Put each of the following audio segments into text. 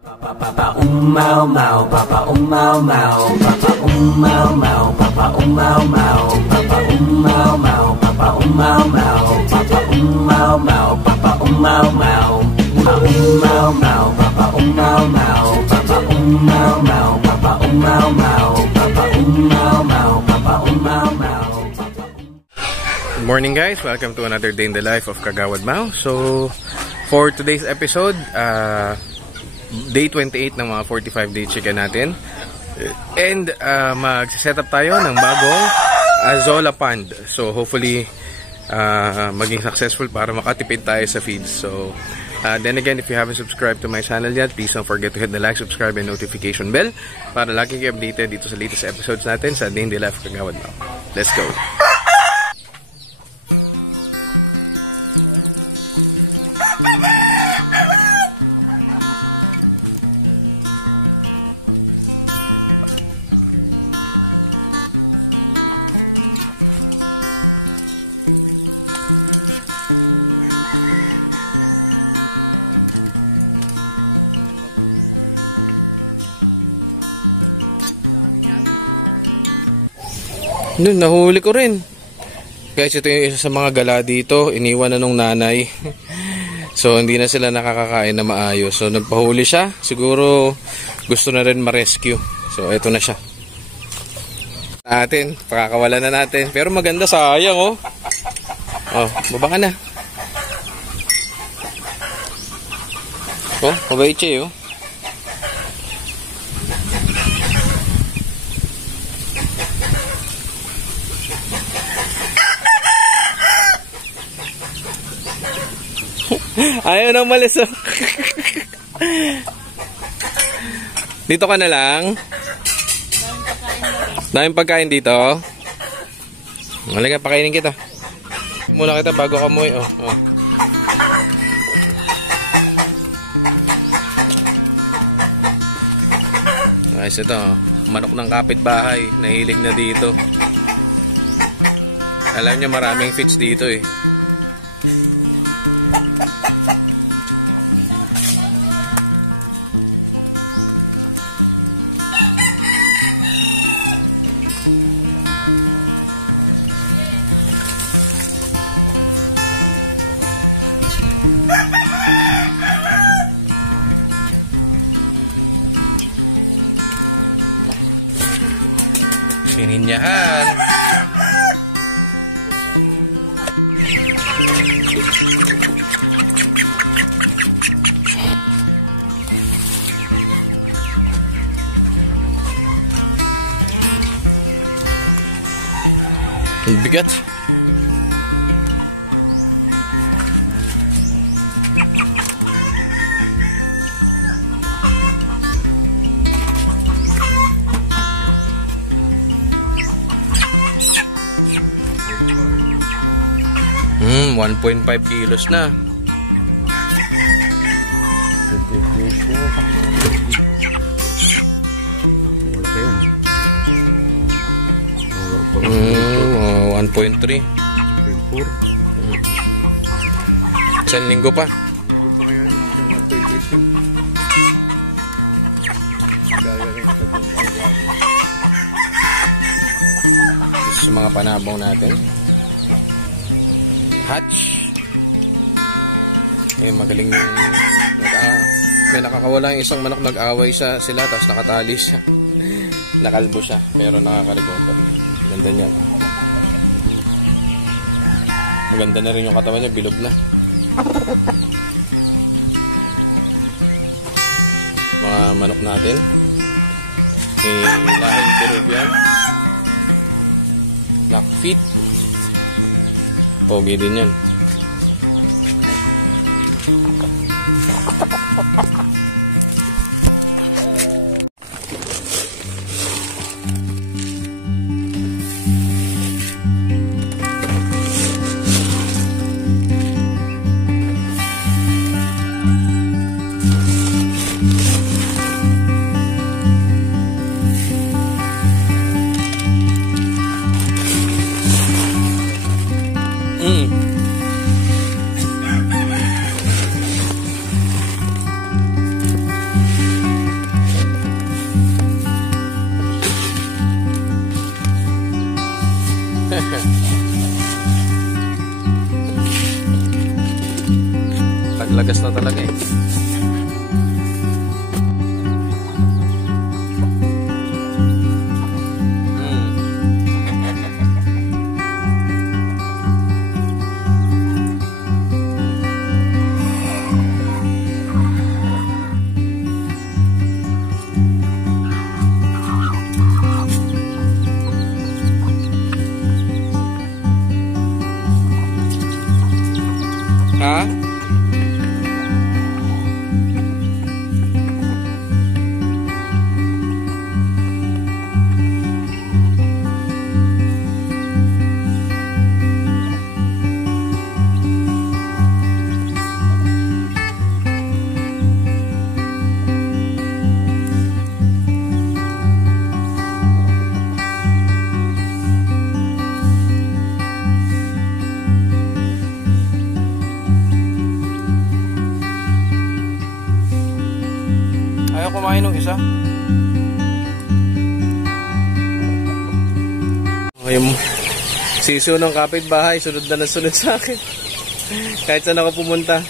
Papa umau mau, papa umau mau, papa umau mau, papa umau mau, papa umau mau, papa umau mau, papa umau mau, papa umau mau, papa umau mau, papa umau mau, papa umau mau, papa umau mau, papa umau mau, papa umau mau. Good morning guys, welcome to another day in the life of Kagawad Mau. So for today's episode, day 28 ng mga 45-day chicken natin. And mag-set up tayo ng bagong Azolla pond. So hopefully maging successful para makatipid tayo sa feeds. So then again, if you haven't subscribed to my channel yet, please don't forget to hit the like, subscribe, and notification bell para lagi kayo updated dito sa latest episodes natin sa Day in the Life of Kagawad Mau. Let's go! Doon, nahuli ko rin. Guys, ito yung isa sa mga gala dito. Iniwan na nung nanay. So, hindi na sila nakakakain na maayos. So, nagpahuli siya. Siguro, gusto na rin ma-rescue. So, ito na siya. Pakakawalan na natin. Pero maganda, sayang, oh. Oh, baba ka na. Oh, mabait siya, oh. Ayaw na umalis. Dito ka na lang. Daming pagkain dito. Halika, pakainin kita. Muna kita bago ka umuwi. Oh. Guys, ito. Manok ng kapitbahay. Nahilig na dito. Alam niya maraming feeds dito eh. Sininyahan. Bigat. Hmm, 1.5 kilos na. Hmm, 1.3. 1 linggo pa. Ito sa mga panabong natin. Hatch. Eh, magaling yung may nakakawala yung isang manok, nag-away sila tapos nakatali siya. Nakalbo siya pero nakaka-recover. Ganda niya. Maganda na rin yung katawan niya, bilog na. Mga manok natin. Lahing Peruvian. Blackfeet. Pogi din yan. matigas na talaga eh. Ha? Ayaw kumain ng isa. Yung sisiw ng kapitbahay, sunod na sunod sa akin. Kahit saan ako pumunta.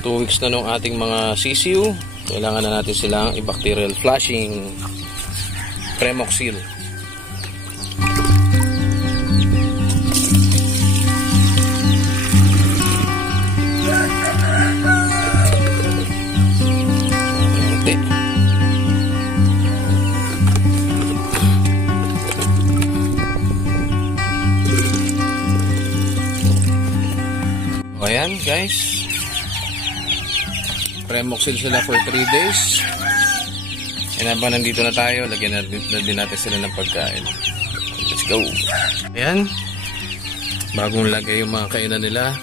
Two weeks na nung ating mga sisiw. Kailangan na natin silang i-bacterial flushing. Premoxil. Ayan guys, Premoxil sila for 3 days. And habang nandito na tayo, lagyan na din natin sila ng pagkain. Let's go. Ayan, bagong lagay yung mga kainan nila.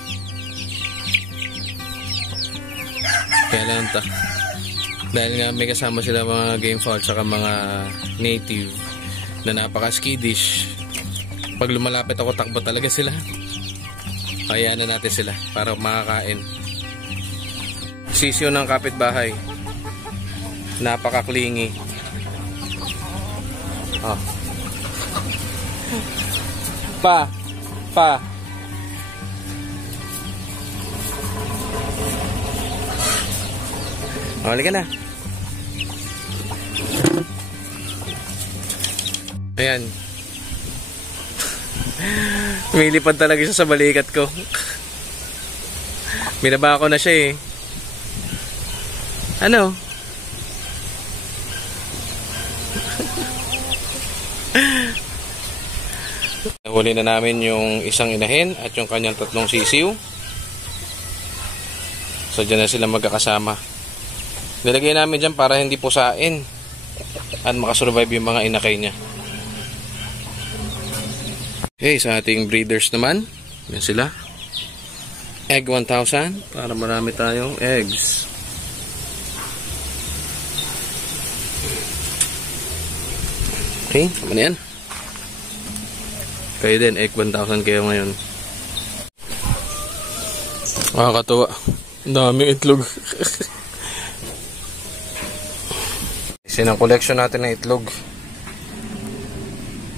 Kaya lang dahil nga may kasama sila mga game fowl tsaka mga native na napaka-skittish. Pag lumalapit ako, takbo talaga sila. Kaya na natin sila para makakain. Sisiyo ng kapitbahay. Napaka-clingy. Oh. Pa. Oh, halika na. Ayan. Lumilipad talaga siya sa balikat ko. Binaba ko na siya eh. Ano? Nahuli na namin yung isang inahin at yung kanyang 3 sisiw. So dyan na sila magkakasama. Nilagay namin dyan para hindi pusain at makasurvive yung mga inakay niya. Okay, sa ating breeders naman, yan sila. Egg 1,000 para marami tayong eggs. Okay, naman yan. Kayo din, egg 1,000 kayo ngayon. Makakatuwa. Ang daming itlog. Sinang collection natin ng itlog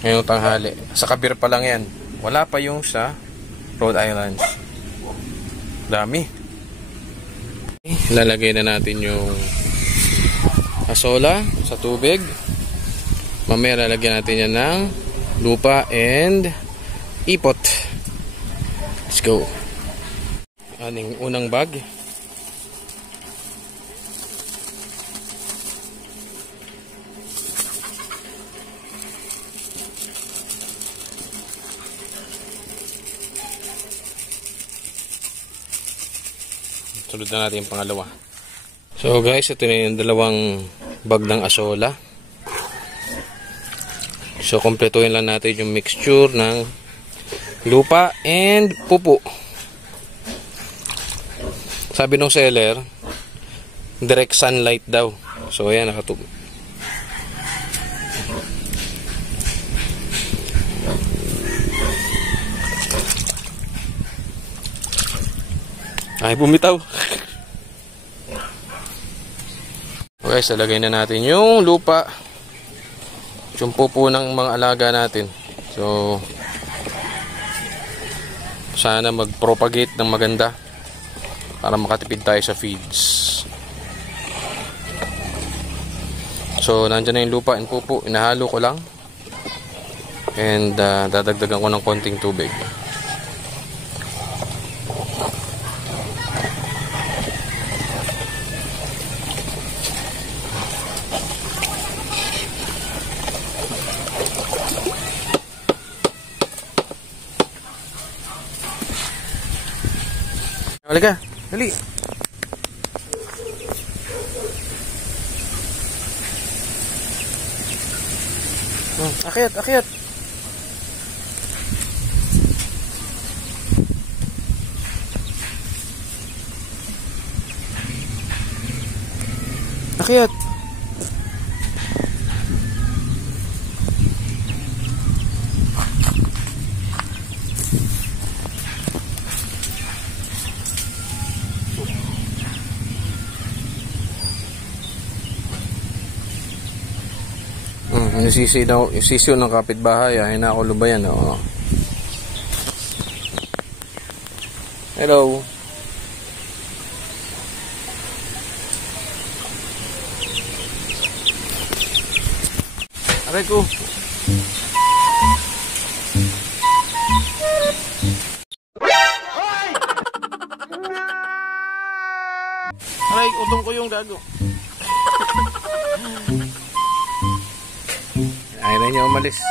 ngayong tanghali. Sa Kabir pa lang yan. Wala pa yung sa Rhode Island. Dami. Lalagay na natin yung asola sa tubig. Mamaya lalagyan natin yan ng lupa and ipot. Let's go. Aning unang bag. Sunod na natin yung pangalawa. So guys, ito na yung dalawang bag ng asola. So kompletuhin lang natin yung mixture ng lupa and pupo. Sabi nung seller, direct sunlight daw. So ayan, nakatubig. Ay, bumitaw. Okay, salagay na natin yung lupa. Yung pupo ng mga alaga natin. So, sana mag-propagate ng maganda para makatipid tayo sa feeds. So, nandyan na yung lupa and pupo. Inahalo ko lang. And dadagdagan ko ng konting tubig. Halika, dali. Akyat, akyat. Akyat. Yung sisiyo ng kapitbahay, ay nakulo ba yan? Oo. Hello. Aray ko. Aray, utong ko yung gago. Ayaw na niya umalis.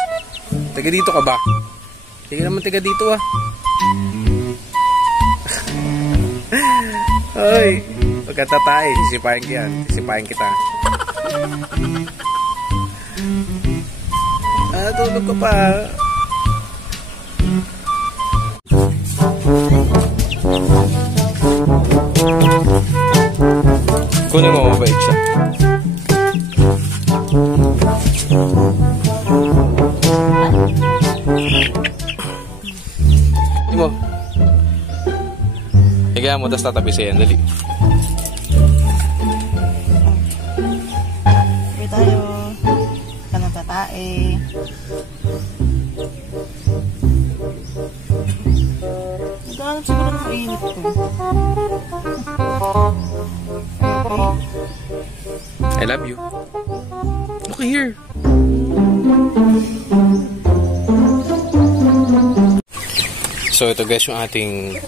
Taga dito ka ba? Sige naman taga dito ah. Hoy, pagkatatay, sisipahin ka yan. Sisipahin kita. Tulog ka pa. Kunin mo, mabait siya. Mo. Higa mo, tapos tatabi siya yan. Dali. Okay tayo. Kanang tatae. Nagkakalap siguro ng init ko. I love you. Look here. So ito guys yung ating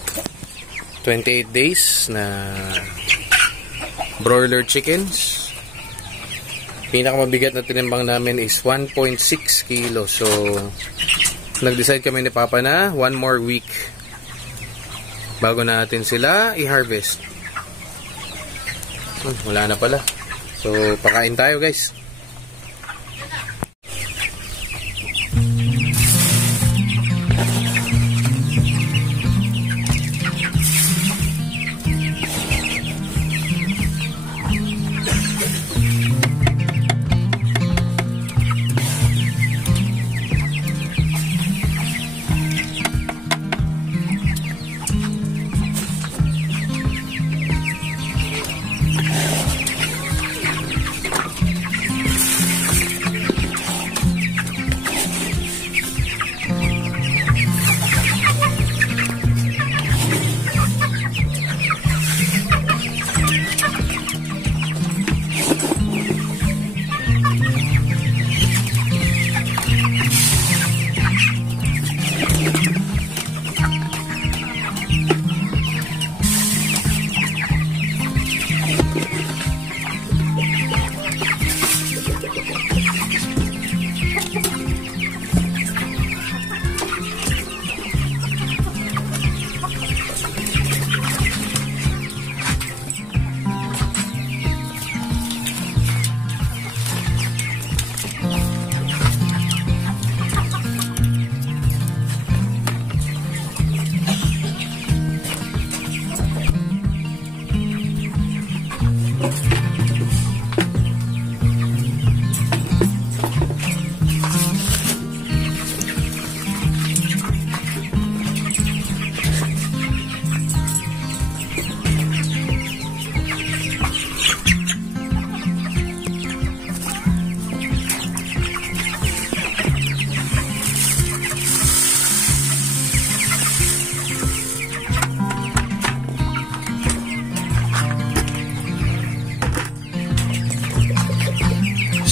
28 days na broiler chickens. Pinakamabigat na tinimbang namin is 1.6 kilo. So nag-decide kami ni Papa na 1 more week bago natin sila i-harvest. Wala na pala. So pakain tayo guys.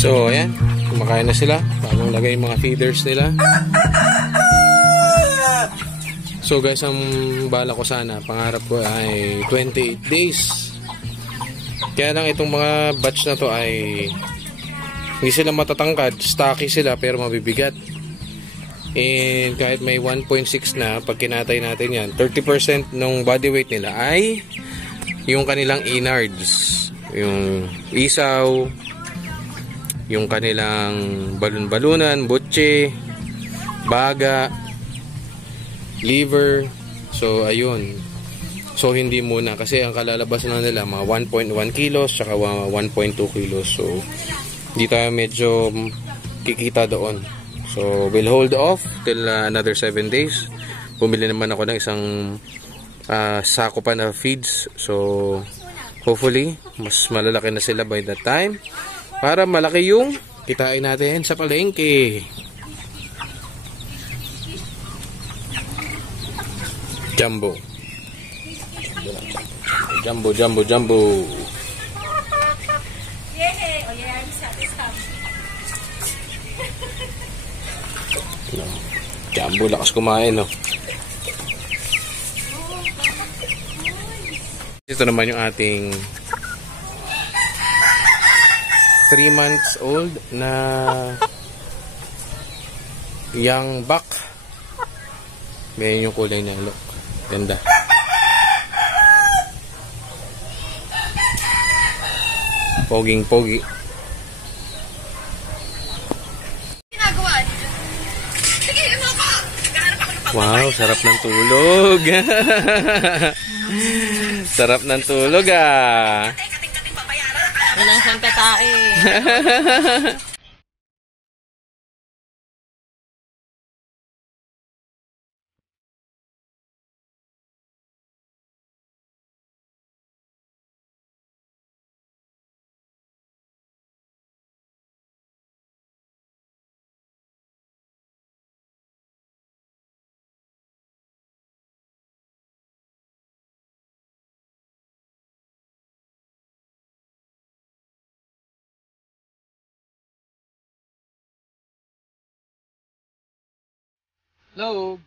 So, ayan. Kumakain na sila. Bagong lagay yung mga feeders nila. So guys, ang bala ko sana, pangarap ko ay 28 days. Kaya lang itong mga batch na to ay hindi sila matatangkad. Stocky sila pero mabibigat. And kahit may 1.6 na, pag kinatay natin yan, 30% ng body weight nila ay yung kanilang innards. Yung isaw, yung kanilang balon-balunan, butche, baga, liver. So ayun. So hindi muna kasi ang kalalabas na nila mga 1.1 kilos saka 1.2 kilos. So hindi tayo medyo kikita doon. So we'll hold off till another 7 days. Bumili naman ako ng isang sako pa na feeds. So hopefully mas malalaki na sila by that time para malaki yung kitain natin sa palengke. Jumbo. Jumbo, jumbo, jumbo. No. Jumbo, lakas kumain, no? Ito naman yung ating 3 months old na young buck. Ganyan yung kulay niya, look. Ganda. Poging-pogi. Wow, sarap ng tulog. Sarap ng tulog, ah. Walang siyang tatae. Hello.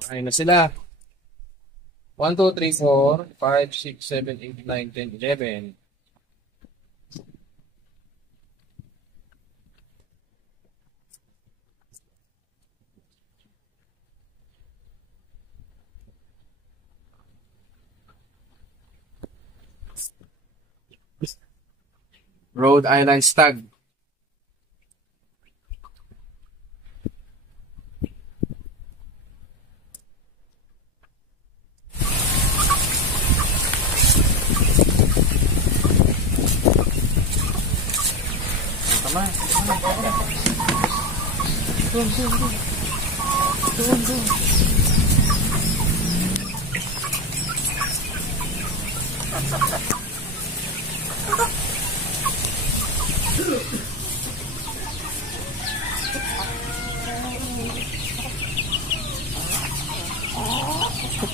Makain na sila. 1, 2, 3, 4, 5, 6, 7, 8, 9, 10, 11. Rhode Island Stag. Tama.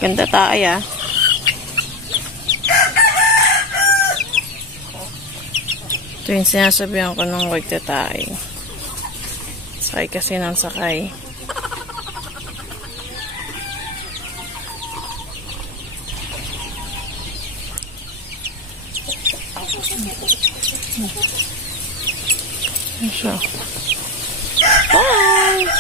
Ganda tayo ah. Ito yung sinasabihan ko nung magtatay. Sakay kasi ng sakay. Ano siya? Bye!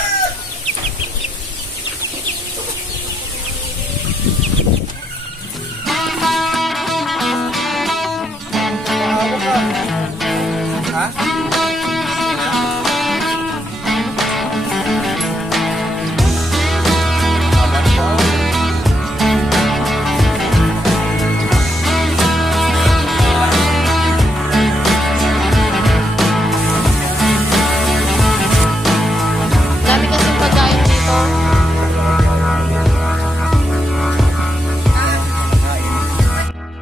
Dami kasing pagkain dito.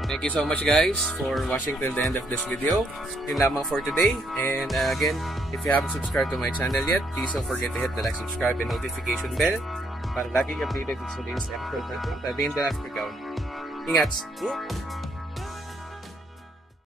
Thank you so much guys for watching till the end of this video. Yun lamang for today. And again, if you haven't subscribed to my channel yet, please don't forget to hit the like, subscribe, and notification bell para lagi updated sa latest episode natin. Day in the Life of Kagawad. Ingat!